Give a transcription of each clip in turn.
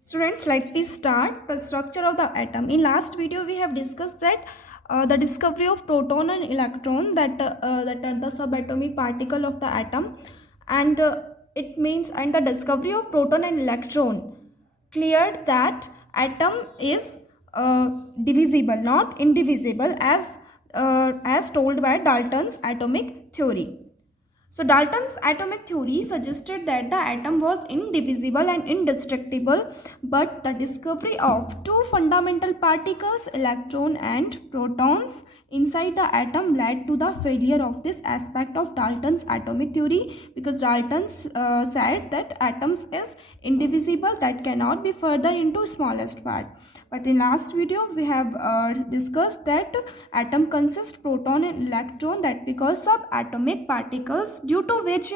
Students, let's we start the structure of the atom. In last video, we have discussed that the discovery of proton and electron that are the subatomic particle of the atom, and it means and the discovery of proton and electron cleared that atom is divisible, not indivisible, as told by Dalton's atomic theory. So Dalton's atomic theory suggested that the atom was indivisible and indestructible, but the discovery of two fundamental particles, electron and protons, inside the atom led to the failure of this aspect of Dalton's atomic theory, because Dalton said that atoms is indivisible, that cannot be further into smallest part. But in last video we have discussed that atom consists proton and electron, that we call subatomic particles, due to which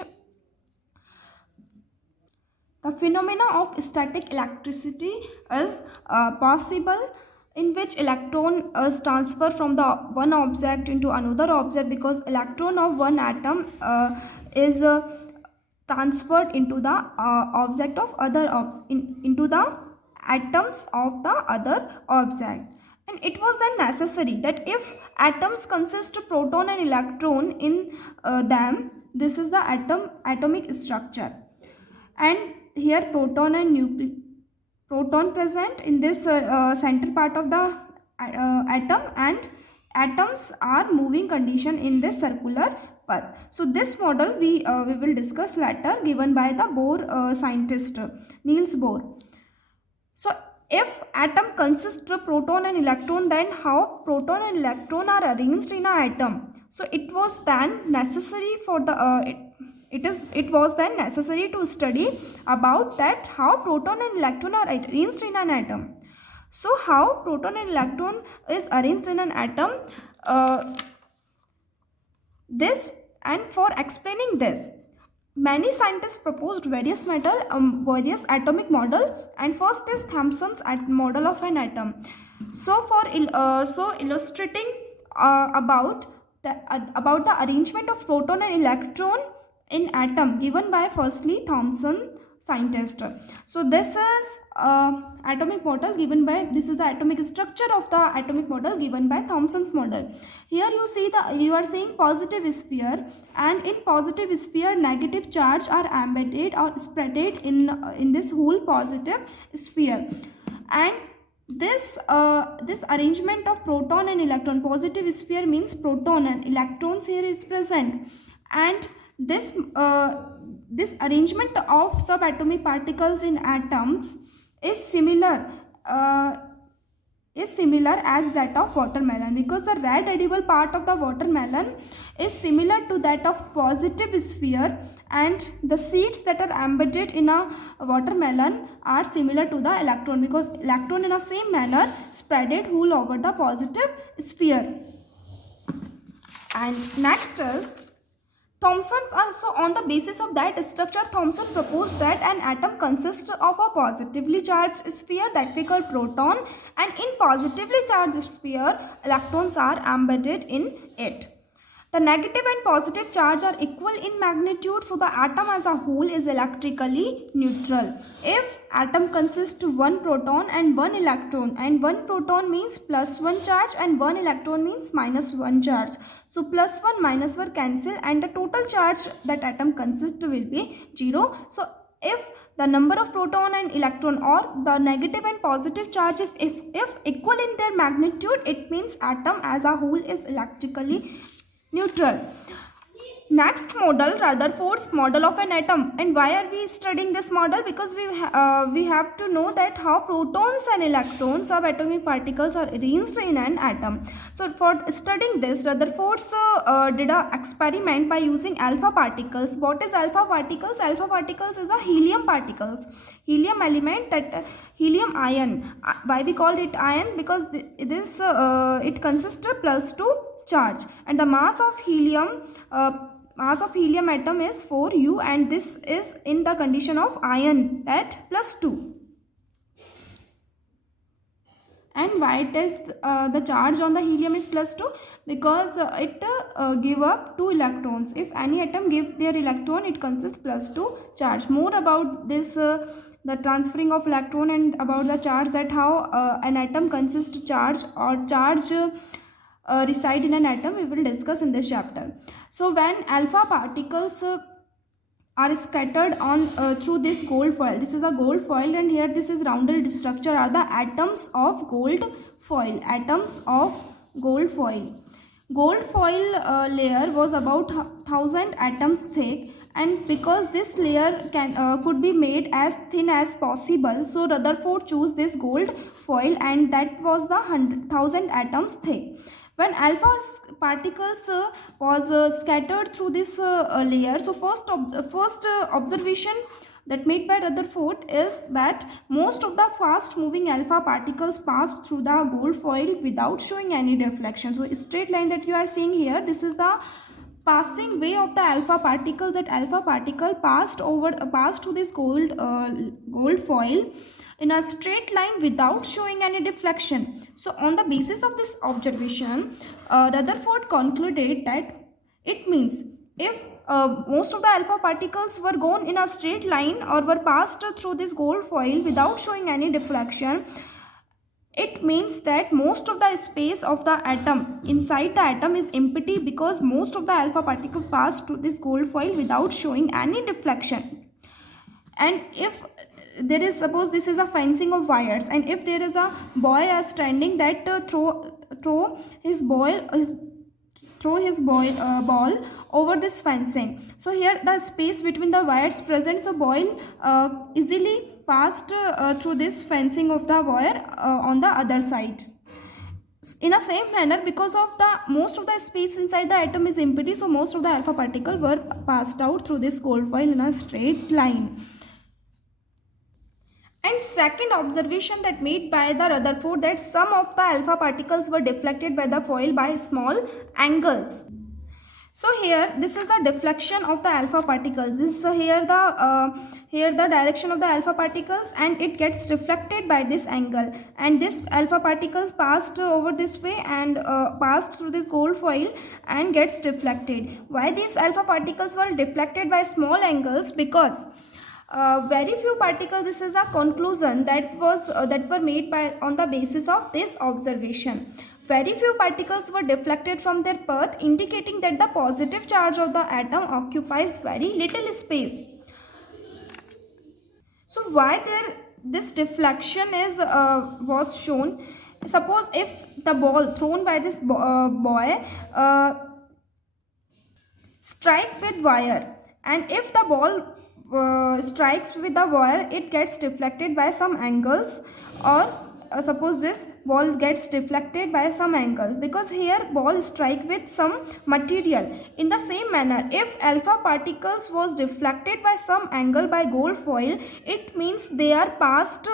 the phenomena of static electricity is possible, in which electron is transferred from the one object into another object, because electron of one atom is transferred into the object of other into the atoms of the other object. And it was then necessary that if atoms consist of proton and electron in them, this is the atomic structure, and here proton present in this center part of the atom, and atoms are moving condition in this circular path. So this model we will discuss later, given by the Bohr scientist Niels Bohr. So if atom consists of proton and electron, then how proton and electron are arranged in an atom? So it was then necessary for the it was then necessary to study about that how proton and electron are arranged in an atom. So how proton and electron is arranged in an atom? This, and for explaining this, many scientists proposed various atomic model, and first is Thomson's model of an atom. So for illustrating about the arrangement of proton and electron in atom, given by firstly Thomson scientist. So this is atomic model given by, this is the atomic structure of the atomic model given by Thomson's model. Here you are seeing positive sphere, and in positive sphere negative charge are embedded or spreaded in this whole positive sphere. And this arrangement of proton and electron, positive sphere means proton and electrons here is present, and this arrangement of subatomic particles in atoms is similar as that of watermelon, because the red edible part of the watermelon is similar to that of positive sphere, and the seeds that are embedded in a watermelon are similar to the electron, because electron in a same manner spreaded whole over the positive sphere. And next is Thomson's. Also on the basis of that structure, Thomson proposed that an atom consists of a positively charged sphere, that we call proton, and in positively charged sphere electrons are embedded in it. The negative and positive charge are equal in magnitude, so the atom as a whole is electrically neutral. If atom consists of one proton and one electron, and one proton means plus one charge and one electron means minus one charge, so plus one minus one cancel, and the total charge that atom consists will be 0. So if the number of proton and electron, or the negative and positive charge, if equal in their magnitude, it means atom as a whole is electrically neutral. Next model, Rutherford's model of an atom. And why are we studying this model? Because we have to know that how protons and electrons, subatomic particles, are arranged in an atom. So for studying this, Rutherford did an experiment by using alpha particles. What is alpha particles? Alpha particles is a helium particles, helium element, that helium ion. Why we call it ion? Because it consists of plus 2 charge, and the mass of helium atom is 4u, and this is in the condition of ion, that plus 2. And why it is the charge on the helium is plus 2? Because it give up 2 electrons. If any atom give their electron, it consists plus 2 charge. More about this the transferring of electron and about the charge, that how an atom consists charge or charge reside in an atom, we will discuss in this chapter. So when alpha particles are scattered on through this gold foil, this is a gold foil, and here this is rounded structure are the atoms of gold foil, atoms of gold foil. Gold foil layer was about 1000 atoms thick, and because this layer could be made as thin as possible, so Rutherford chose this gold foil, and that was the 1000 atoms thick. When alpha particles was scattered through this layer, so first observation that made by Rutherford is that most of the fast moving alpha particles passed through the gold foil without showing any deflection. So straight line that you are seeing here, this is the passing way of the alpha particle, that alpha particle passed through this gold foil in a straight line without showing any deflection. So on the basis of this observation, Rutherford concluded that it means if most of the alpha particles were gone in a straight line or were passed through this gold foil without showing any deflection, it means that most of the space of the atom inside the atom is empty, because most of the alpha particle passed through this gold foil without showing any deflection. And if there is, suppose this is a fencing of wires, and if there is a boy standing that throw his ball over this fencing, so here the space between the wires present, so ball easily passed through this fencing of the wire on the other side. In a same manner, because of the most of the space inside the atom is empty, so most of the alpha particle were passed out through this gold foil in a straight line. And second observation that made by the Rutherford, that some of the alpha particles were deflected by the foil by small angles. So here this is the deflection of the alpha particles. This is here the direction of the alpha particles, and it gets deflected by this angle, and this alpha particles passed over this way and passed through this gold foil and gets deflected. Why these alpha particles were deflected by small angles? Because very few particles, this is a conclusion that were made by on the basis of this observation. Very few particles were deflected from their path, indicating that the positive charge of the atom occupies very little space. So why this deflection is was shown? Suppose if the ball thrown by this boy strike with wire, and if the ball strikes with the wire, it gets deflected by some angles, or suppose this ball gets deflected by some angles, because here ball strike with some material. In the same manner, if alpha particles was deflected by some angle by gold foil, it means they are passed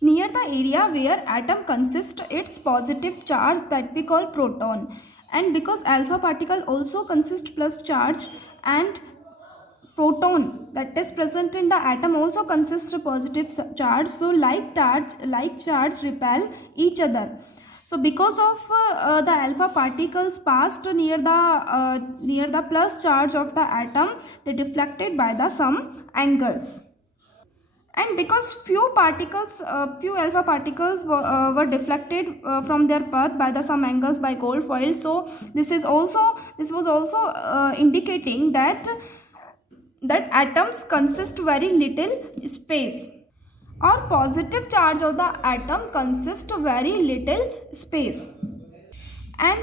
near the area where atom consists its positive charge, that we call proton. And because alpha particle also consists plus charge, and proton that is present in the atom also consists of positive charge, so like charge repel each other. So because of the alpha particles passed near the plus charge of the atom, they deflected by the some angles. And because few alpha particles were deflected from their path by the some angles by gold foil, so this was also indicating that atoms consist very little space, or positive charge of the atom consists very little space. And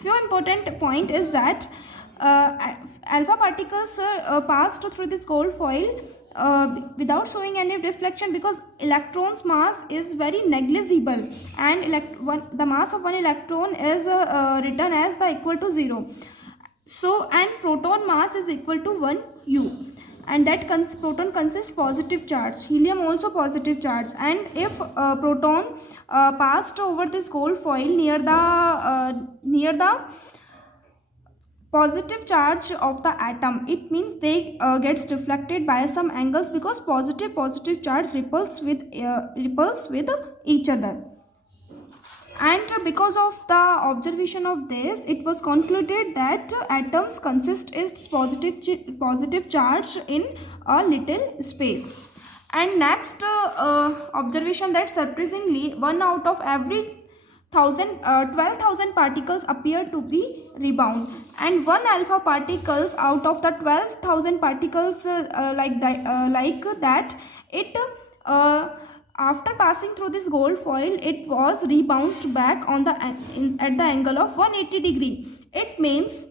few important point is that alpha particles passed through this gold foil without showing any deflection, because electron's mass is very negligible, and the mass of one electron is written as the equal to 0. So, and proton mass is equal to 1 U, and that proton consists positive charge, helium also positive charge. And if proton passed over this gold foil near the positive charge of the atom, it means they gets deflected by some angles, because positive charge repulse with each other. And because of the observation of this, it was concluded that atoms consist is positive charge in a little space. And next observation, that surprisingly 1 out of every 12,000 particles appear to be rebound, and 1 alpha particles out of the 12,000 particles like that, it after passing through this gold foil, it was rebounced back on the at the angle of 180 degree. It means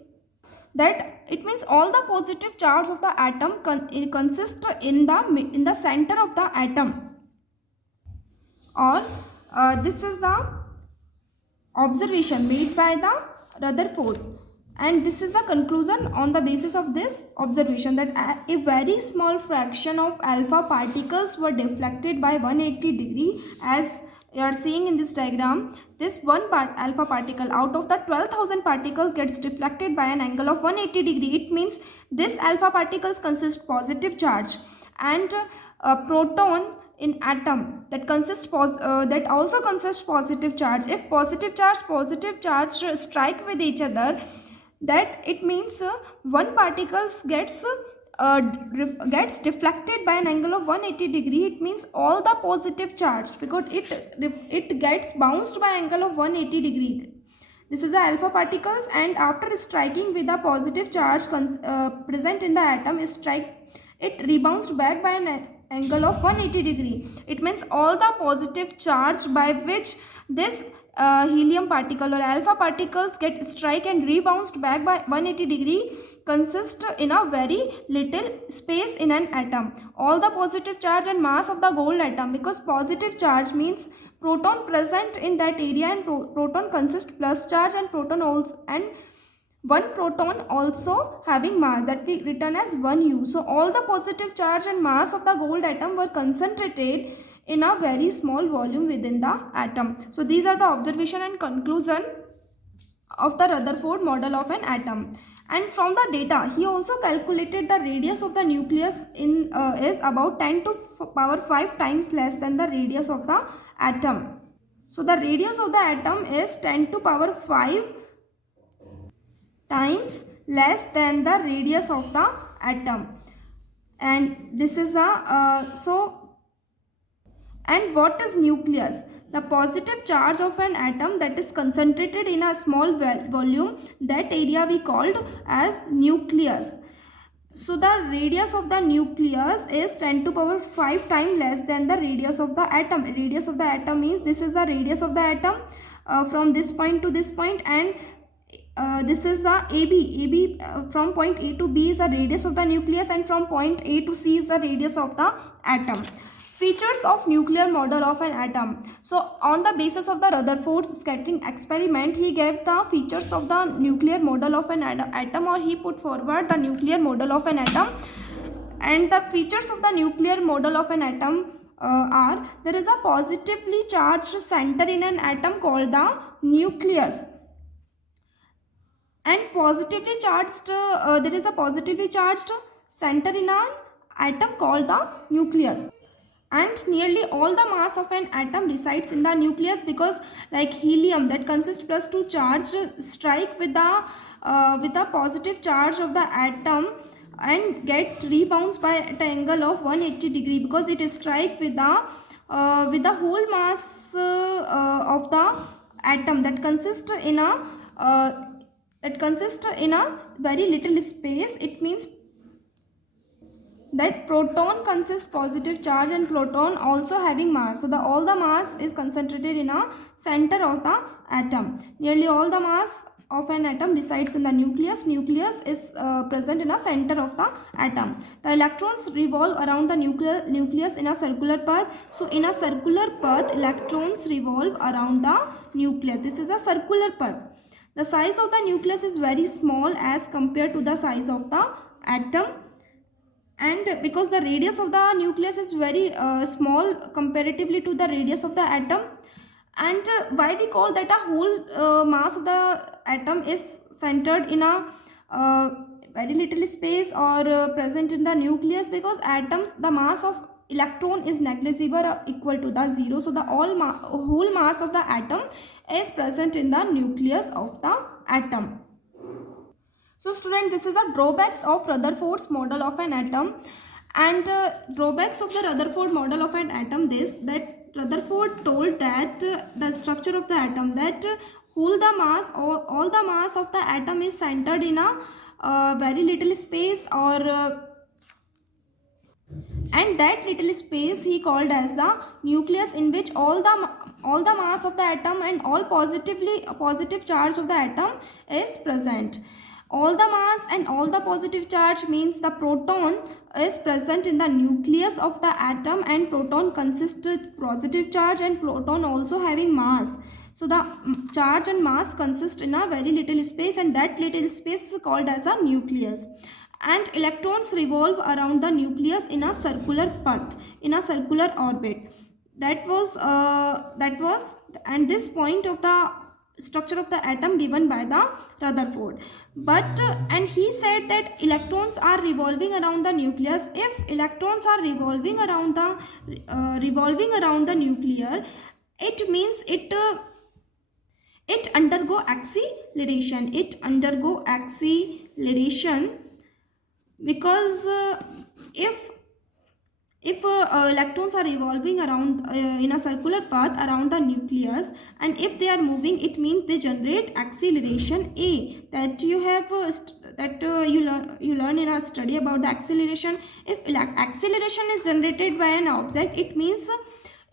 all the positive charge of the atom consist in the center of the atom, or this is the observation made by the Rutherford, and this is the conclusion on the basis of this observation, that a very small fraction of alpha particles were deflected by 180 degree. As you are seeing in this diagram, this alpha particle out of the 12,000 particles gets deflected by an angle of 180 degree. It means this alpha particles consist positive charge, and a proton in atom that that also consists positive charge. If positive charge strike with each other, that it means one particles gets deflected by an angle of 180 degree. It means all the positive charge, because it gets bounced by angle of 180 degree. This is the alpha particles, and after striking with a positive charge present in the atom, it rebounds back by an angle of 180 degree. It means all the positive charge by which this helium particle or alpha particles get strike and rebounced back by 180 degree consist in a very little space in an atom. All the positive charge and mass of the gold atom, because positive charge means proton present in that area, and proton consist plus charge, and proton also, and one proton also having mass, that we written as 1u. So all the positive charge and mass of the gold atom were concentrated in a very small volume within the atom. So these are the observation and conclusion of the Rutherford model of an atom. And from the data, he also calculated the radius of the nucleus is about 10 to power 5 times less than the radius of the atom. So the radius of the atom is 10 to power 5 times less than the radius of the atom. And this is and what is nucleus? The positive charge of an atom that is concentrated in a small volume, that area we called as nucleus. So the radius of the nucleus is 10 to power 5 times less than the radius of the atom. Radius of the atom means this is the radius of the atom from this point to this point, and this is the AB from point A to B is the radius of the nucleus, and from point A to C is the radius of the atom. Features of nuclear model of an atom. So on the basis of the Rutherford scattering experiment, he gave the features of the nuclear model of an atom, or he put forward the nuclear model of an atom. And the features of the nuclear model of an atom are: there is a positively charged center in an atom called the nucleus, and positively charged there is a positively charged center in an atom called the nucleus. And nearly all the mass of an atom resides in the nucleus, because like helium that consists plus 2 charge strike with the positive charge of the atom and get rebounds by an angle of 180 degree, because it is strike with the whole mass of the atom that consists in a very little space. It means that proton consists positive charge and proton also having mass. So all the mass is concentrated in a center of the atom. Nearly all the mass of an atom resides in the nucleus. Nucleus is present in a center of the atom. The electrons revolve around the nucleus in a circular path. So in a circular path, electrons revolve around the nucleus. This is a circular path. The size of the nucleus is very small as compared to the size of the atom. And because the radius of the nucleus is very small comparatively to the radius of the atom, and why we call that a whole mass of the atom is centered in a very little space or present in the nucleus, because atoms, the mass of electron is negligible or equal to the zero. So the whole mass of the atom is present in the nucleus of the atom. So student, this is the drawbacks of Rutherford's model of an atom. And drawbacks of the Rutherford model of an atom, this that Rutherford told that the structure of the atom, that all the mass of the atom is centered in a very little space, or and that little space he called as the nucleus, in which all the mass of the atom and all positive charge of the atom is present. All the mass and all the positive charge means the proton is present in the nucleus of the atom, and proton consists with positive charge and proton also having mass. So the charge and mass consist in a very little space, and that little space is called as a nucleus. And electrons revolve around the nucleus in a circular path, in a circular orbit. That was and this point of the structure of the atom given by the Rutherford. But and he said that electrons are revolving around the nucleus. If electrons are revolving around the nucleus, it means it undergo acceleration. It undergo acceleration because if electrons are revolving around in a circular path around the nucleus, and if they are moving, it means they generate acceleration A, that you have you learn in a study about the acceleration. If acceleration is generated by an object, it means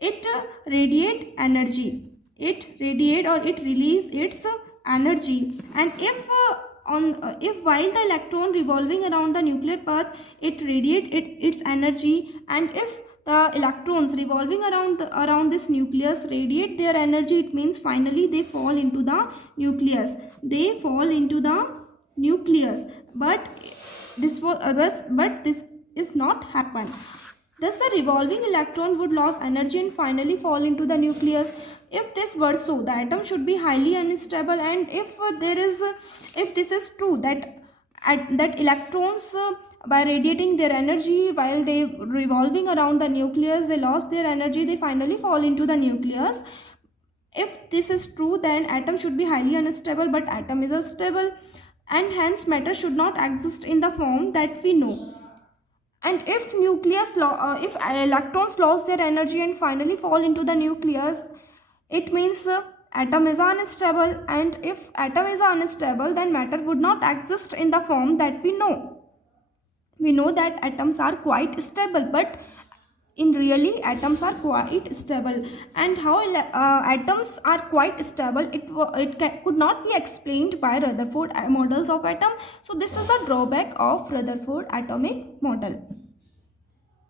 it radiate energy. It radiate or it release its energy. And if while the electron revolving around the nuclear path, it radiates its energy, and if the electrons revolving around this nucleus radiate their energy, it means finally they fall into the nucleus. They fall into the nucleus. But this is not happen. Thus the revolving electron would lose energy and finally fall into the nucleus. If this were so, the atom should be highly unstable. And if this is true, that electrons by radiating their energy while they revolving around the nucleus, they lost their energy, they finally fall into the nucleus. If this is true, then atom should be highly unstable, but atom is stable, and hence matter should not exist in the form that we know. And if if electrons lost their energy and finally fall into the nucleus, it means atom is unstable. And if atom is unstable, then matter would not exist in the form that we know. We know that atoms are quite stable, but in really atoms are quite stable. And how atoms are quite stable, could not be explained by Rutherford models of atom. So this is the drawback of Rutherford atomic model.